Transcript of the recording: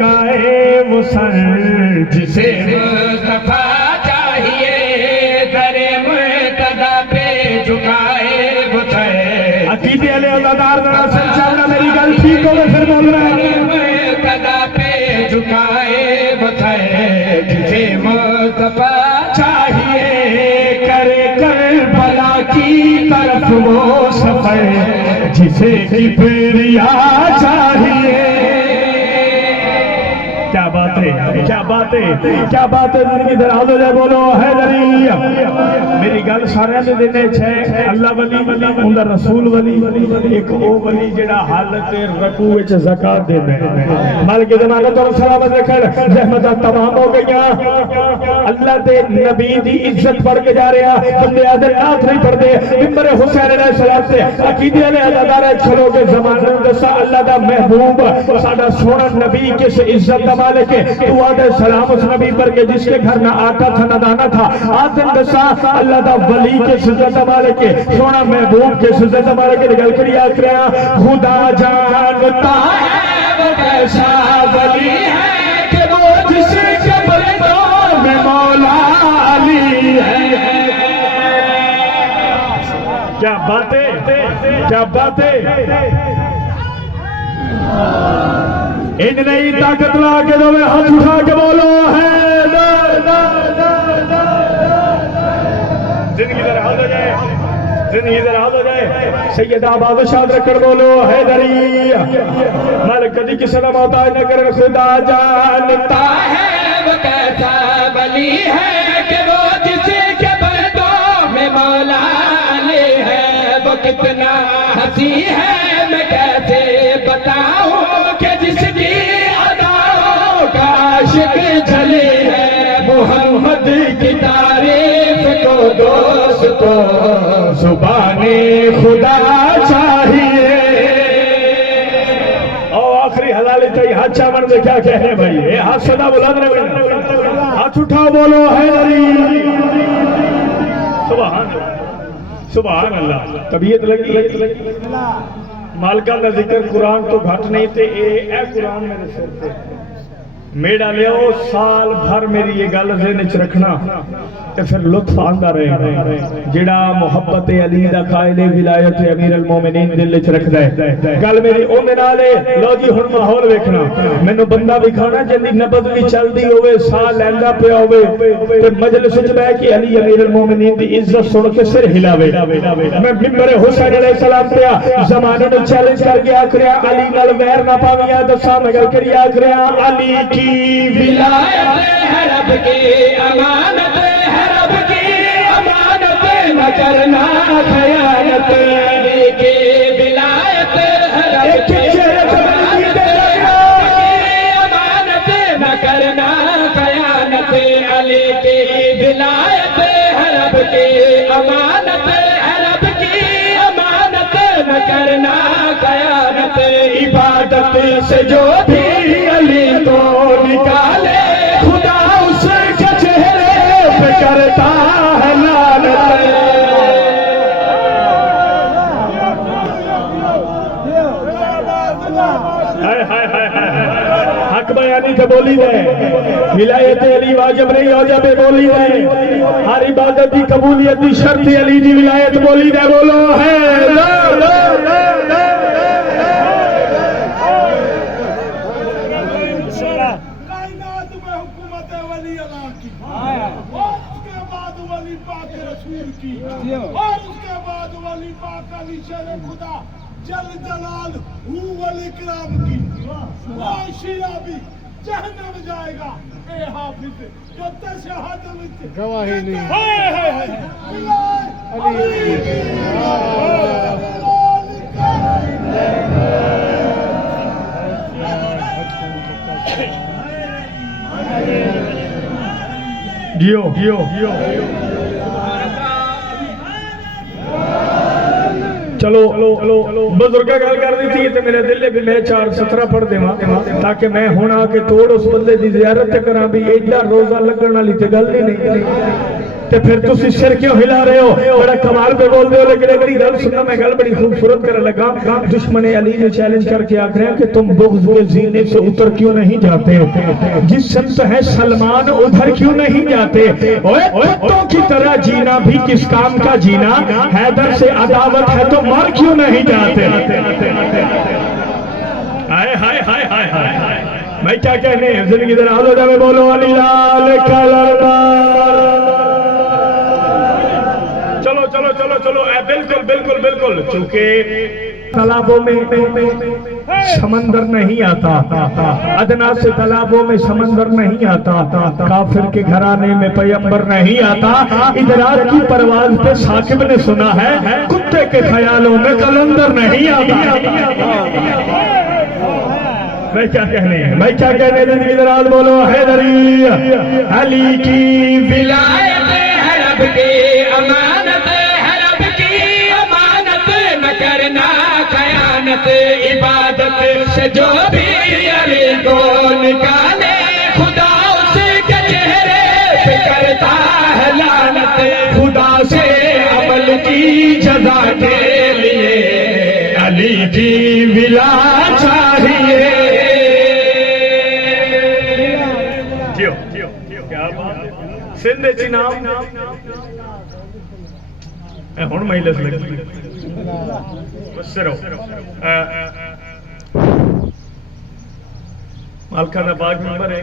جھکائے وہ سر جسے مصطفیٰ چاہیے در مرتضیٰ پہ جھکائے وہ سر عقیدے علی عزادار ذرا سر چاہنا میری گل ٹھیک ہو پھر بول رہا ہے مرتضیٰ پہ جھکائے وہ سر جسے مصطفیٰ چاہیے کرے کربلا کی طرف وہ سفر جسے کبریا چاہیے کیا بات ہے کیا بات ہے کیا بات ہے زندگی دراز ہو جائے بولو حیدری میری گل سارے دے دینے چھے اللہ ولی اندر رسول ولی ایک او ولی جڑا حالت رکوع وچ زکات دیندا ہے مالک زمانت اور سلامت رکھن رحمتاں تمام ہو گئیاں اللہ دے نبی دی عزت بڑھ کے جا رہا بندے آدھے نات نہیں پڑھ دے ممبر حسین علیہ السلام سے عقیدے علیہ عزادار چھلو کے زمانے دسا اللہ دا محبوب ساڈا سونا نبی کس عزت دا مالک ہے تو آدھے سلام اس نبی پر کے جس کے گھر نہ آتا تھا نہ دانا تھا آدھے دسا اللہ دا ولی کس عزت دا مالک ہے سونا محبوب کس عزت دا مالک ہے گل کری آکریا خدا جانتا ہے وہ کیسا ولی ہے کہ وہ جس کے بندوں میں مولا علی ہے کیا باتیں کیا باتیں ان نئی طاقت لا کے دو میں ہاتھ اٹھا کے بولو ہے زندگی ذرا حال ہو جائے زندگی ذرا حال ہو جائے سیدہ بادشاہ رکھڑ بولو حیدری مالک کدی کسی کا محتاج نہ کرے خدا جانتا ہے وہ کیسا ولی ہے کہ وہ جس کے بندوں میں مولا علی ہے وہ کتنا حسی ہے میں کیسے بتاؤں کہ جس کی اداؤں کا عاشق جلے ہے محمد کی تعریف کو دوستو زبان خدا چاہیے اور آخری حلالی چاہیے ہاتھ چامن میں کیا کہنے بھائی ہاتھ صدا بلند رہے ہاتھ اٹھاؤ بولو حیدری سبحان اللہ سبحان اللہ طبیعت لگی مالکہ کا ذکر قرآن تو گھٹ نہیں تھے اے قرآن میرے سر پہ میڑا لیو سال بھر میری یہ گل ذہن وچ رکھنا تے پھر لطف آندا رہے جڑا محبت علی دا قائل ولایت امیر المومنین دل وچ رکھدا ہے گل میری او دے نال لو جی ہن ماحول ویکھنا مینوں بندہ وکھانا جندی نبض بھی چلدی ہوے ساہ لیندا پیا ہوے تے مجلس وچ بیٹھ کے علی امیر المومنین دی عزت سن کے سر ہلاوے میں ممبر حسین علیہ السلام پہ زمانے نوں چیلنج کر کے آکھریا علی نال ویر نہ پاویاں دساں میں گل کری آکھریا علی کی ولایت ہے رب کی امانت ہے رب کی امانت نہ کرنا خیانت علی کی ولایت ہے رب کی امانت نہ کرنا خیانت علی کی ولایت ہے رب کی امانت ہے رب کی امانت نہ کرنا خیانت عبادت سے جو بھی علی کو نکالے خدا اس کے چہرے پہ کرتا ہے لعنت حق بیانی سے بولی دے ولایت علی واجب نہیں ہو جائے بولی دے ہر عبادت کی قبولیت کی شرط علی دی ولایت بولی دے بولو ہے اور اس کے بعد ولی پاک علی شیر خدا جل جلال والاکرام کی اور شیعہ بھی جہنم جائے گا اے حافظ جو تشہد وچ گواہی نہیں چلو بزرگ گل کر دی تھی تے میرے دل بھی میں 4-17 پڑھ دیواں تاکہ میں ہن آ کے توڑ اس بندے دی زیارت کراں بھی ایڈا روزہ لگن والی تے گل نہیں تے پھر تسی سر کیوں ہلا رہے ہو؟ بڑا کمال پہ بول رہے ہو، لیکن اگلی گل سننا میں گل بڑی خوبصورت کر لگا. دشمن علی نے چیلنج کر کے آکھ رہے ہیں کہ تم بغض کے زینے سے اتر کیوں نہیں جاتے؟ جس سمت ہے سلمان ادھر کیوں نہیں جاتے؟ اوے کتوں کی طرح جینا بھی کس کام کا جینا؟ حیدر سے عداوت ہے تو مر کیوں نہیں جاتے؟ ہائے ہائے ہائے ہائے ہائے. میں کیا کہنے ہیں زندگی در حال ہو جائے بولو علی لال کلندر. چلو چلو چلو چلو بالکل بالکل بالکل. چونکہ تالابوں میں سمندر نہیں آتا، ادنا سے تالابوں میں سمندر نہیں آتا، کافر کے گھرانے میں پیغمبر نہیں آتا. ادراک کی پرواز پہ ثاقب نے سنا ہے کتے کے خیالوں میں کلندر نہیں آتا. میں کیا کہنے ہیں، میں کیا کہنے زندگی دراز بولو حیدری. علی کی ولایت ہے رب کی امانت، ہے رب کی امانت، نہ کرنا خیانت. عبادت سے جو بھی علی کو نکالے خدا اس کے چہرے پہ کرتا ہے لعنت. خدا سے عمل کی جزا کے لیے علی کی ولا چاہیے. سندھ چنام ہن مہیلس لگی بسرو مالکہ دا باغ ممبر ہے.